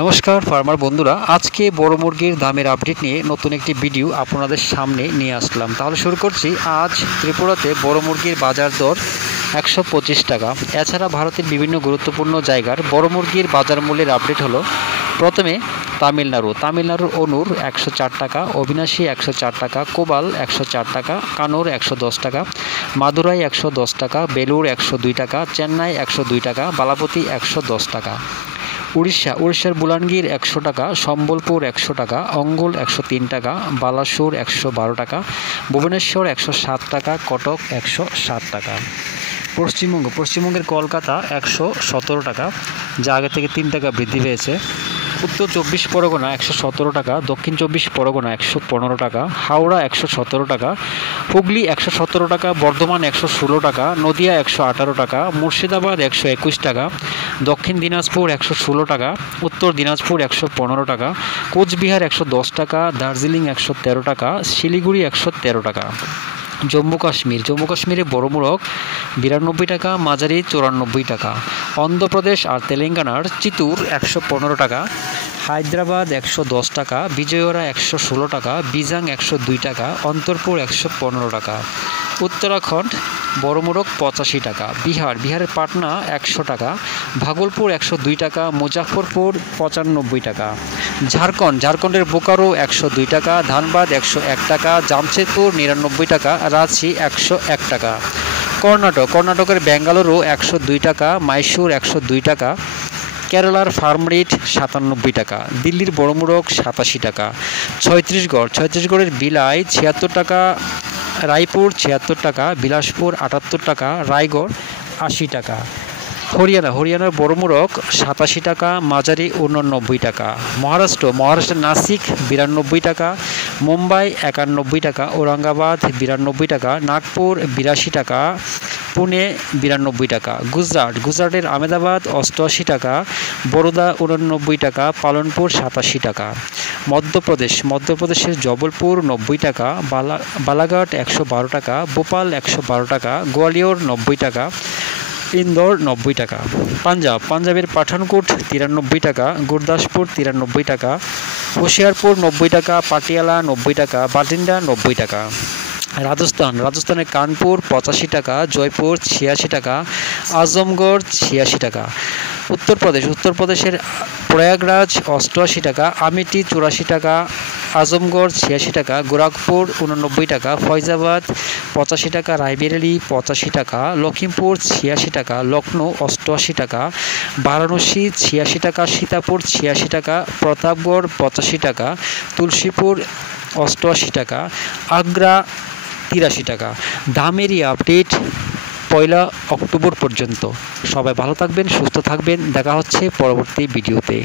নমস্কার ফার্মার বন্ধুরা, আজকে বড় মুরগির দামের আপডেট নিয়ে নতুন একটি ভিডিও আপনাদের সামনে নিয়ে আসলাম। তাহলে শুরু করছি। আজ ত্রিপুরাতে বড় মুরগির বাজার দর 125 টাকা। এছাড়া ভারতের বিভিন্ন গুরুত্বপূর্ণ জায়গার বড় মুরগির বাজার মূল্যের আপডেট হলো। প্রথমে তামিলনাড়ুর অনুর 104 টাকা, অবিনাশী 104 টাকা, কোবাল 104 টাকা, কানুর 110 টাকা, মাদুরাই 110 টাকা, বেলুর 102 টাকা, চেন্নাই 102 টাকা, বালাপতি 110 টাকা। উড়িষ্যার বুলানগীর 100 টাকা, সম্বলপুর 100 টাকা, অঙ্গুল 103 টাকা, বালাসুর 112 টাকা, ভুবনেশ্বর 107 টাকা, কটক 107 টাকা। পশ্চিমবঙ্গের কলকাতা 117 টাকা, যা আগে থেকে 3 টাকা বৃদ্ধি পেয়েছে। উত্তর 24 পরগনা 117 টাকা, দক্ষিণ 24 পরগনা 115 টাকা, হাওড়া 117 টাকা, হুগলি 117 টাকা, বর্ধমান 116 টাকা, নদিয়া 118 টাকা, মুর্শিদাবাদ 121 টাকা, দক্ষিণ দিনাজপুর 116 টাকা, উত্তর দিনাজপুর 115 টাকা, কোচবিহার 110 টাকা, দার্জিলিং 113 টাকা, শিলিগুড়ি 113 টাকা। জম্মু কাশ্মীরে বড় মোরগ 92 টাকা, মাঝারি 94 টাকা। অন্ধ্রপ্রদেশ আর তেলেঙ্গানার চিত্তুর 115 টাকা, হায়দ্রাবাদ 110 টাকা, বিজয়ওয়াড়া 116 টাকা, বিজাং 102 টাকা, অন্তরপুর 115 টাকা। উত্তরাখণ্ড বড় মোরগ 85 টাকা। বিহারের পাটনা 100 টাকা, ভাগলপুর 102 টাকা, মুজাফরপুর 95 টাকা। ঝাড়খণ্ডের বোকারো 102 টাকা, ধানবাদ 101 টাকা, জামশেদপুর 99 টাকা, রাঁচি 101 টাকা। কর্ণাটকের বেঙ্গালুরু 102 টাকা, মাইসুর 102 টাকা, কেরালার ফার্ম রেট 97 টাকা। দিল্লির বড় মোরগ 87 টাকা। ছত্তিশগড়ের বিলাই 76 টাকা, রায়পুর 76 টাকা, বিলাসপুর 78 টাকা, রায়গড় 80 টাকা। হরিয়ানার বড় মোরগ 87 টাকা, মাঝারি 89 টাকা। মহারাষ্ট্রের নাসিক 92 টাকা, মুম্বাই 91 টাকা, ঔরঙ্গাবাদ 92 টাকা, নাগপুর 82 টাকা, পুনে 92 টাকা। গুজরাটের আহমেদাবাদ 88 টাকা, বরোদা 89 টাকা, পালনপুর 87 টাকা। মধ্যপ্রদেশের জবলপুর 90 টাকা, বালাঘাট 112 টাকা, ভোপাল 112 টাকা, গোয়ালিয়র 90 টাকা, ইন্দোর 90 টাকা। পাঞ্জাবের পাঠানকোট 93 টাকা, গুরদাসপুর 93 টাকা, হোশিয়ারপুর 90 টাকা, পাটিয়ালা 90 টাকা, বাটিন্ডা 90 টাকা। রাজস্থানের কানপুর 85 টাকা, জয়পুর 86 টাকা, আজমগড় 86 টাকা। উত্তরপ্রদেশের প্রয়াগরাজ 88 টাকা, আমেঠি 84 টাকা, আজমগড় 86 টাকা, গোরখপুর 89 টাকা, ফৈজাবাদ 85 টাকা, রায়বেরেলি 85 টাকা, লখিমপুর 86 টাকা, লখনৌ 88 টাকা, বারাণসী 86 টাকা, সীতাপুর 86 টাকা, প্রতাপগড় 85 টাকা, তুলসীপুর 88 টাকা, আগ্রা 83 টাকা। দামের এই আপডেট 1 অক্টোবর পর্যন্ত। সবাই ভালো থাকবেন, সুস্থ থাকবেন। দেখা হচ্ছে পরবর্তী ভিডিওতে।